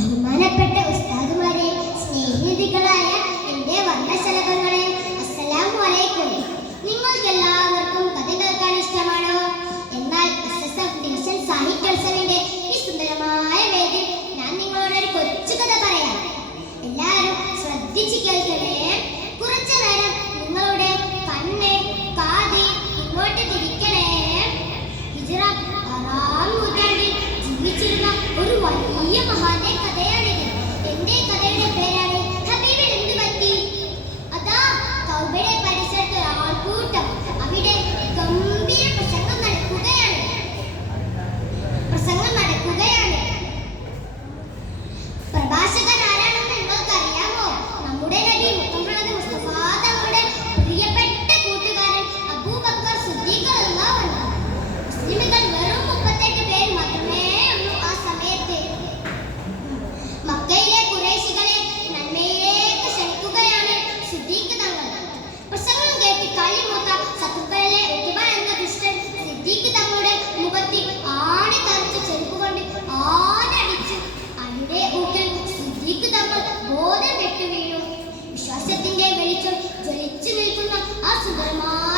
ബഹുമാനപ്പെട്ട ഉസ്താദുമാരെ, സ്നേഹിതികളായ എൻ്റെ വർണ്ണശലഭങ്ങളെ, അസ്സലാമു അലൈക്കും. നിങ്ങൾക്കെല്ലാവർക്കും കഥ കേൾക്കാൻ ഇഷ്ടമാണോ? എന്നാൽ SSF ഡിവിഷൻ സാഹിത്യോത്സവിന്റെ ഈ സുന്ദരമായ വേദിയിൽ ഞാൻ നിങ്ങളോട് ഒരു കൊച്ചു കഥ പറയാം. എല്ലാവരും ശ്രദ്ധിച്ച് കേൾക്കണേ. കുറച്ചു നേരം നിങ്ങളുടെ കണ്ണ് കാത് ഇങ്ങോട്ട് തിരിക്കണേ. ഹിജ്റ 6-ാം നൂറ്റാണ്ടിൽ ജീവിച്ചിരുന്ന ഒരു വലിയ മഹാന്റെ കഥയാണിത്. എന്റെ കഥയുടെ പേരാണ് ഹബീബിന് എന്ത് പറ്റി. അതാ കൗബയുടെ പരിസരത്ത് ആൾക്കൂട്ടം. അവിടെ ഗംഭീര പ്രസംഗം നടക്കുകയാണ്. പ്രഭാഷകൻ ആരാണെന്ന് നിങ്ങൾക്ക് അറിയാമോ? നമ്മുടെ നബി മുഹമ്മദ് മുസ്തഫ തങ്ങളുടെ പ്രിയപ്പെട്ട കൂട്ടുകാരൻ അബൂബക്കർ സിദ്ദീഖ് റളിയല്ലാഹു അൻഹു. മുസ്ലിമുകൾ വെറും 38 പേർ മാത്രമേ ഉള്ളൂ ആ സമയത്ത്. മക്കയിലെ ഖുറൈശികളെ നന്മയിലേക്ക് ക്ഷണിക്കുകയാണ് സിദ്ദീഖ് തങ്ങൾ. പ്രസംഗം കേട്ട് കളിമൂത്ത ശത്രുക്കളിലെ ഉത്ബ എന്ന ദുഷ്ടൻ സിദ്ദീഖ് തങ്ങളുടെ മുഖത്തിൽ ആണി തറച്ച ചെരുപ്പ് കൊണ്ട് ആഞ്ഞടിച്ചു. അവിടെ ഊക്കിൽ സിദ്ദീഖ് തങ്ങൾ ബോധം കെട്ടു വീണു. വിശ്വാസത്തിന്റെ വെളിച്ചം ജ്വലിച്ചു നിൽക്കുന്ന ആ സുന്ദരമായ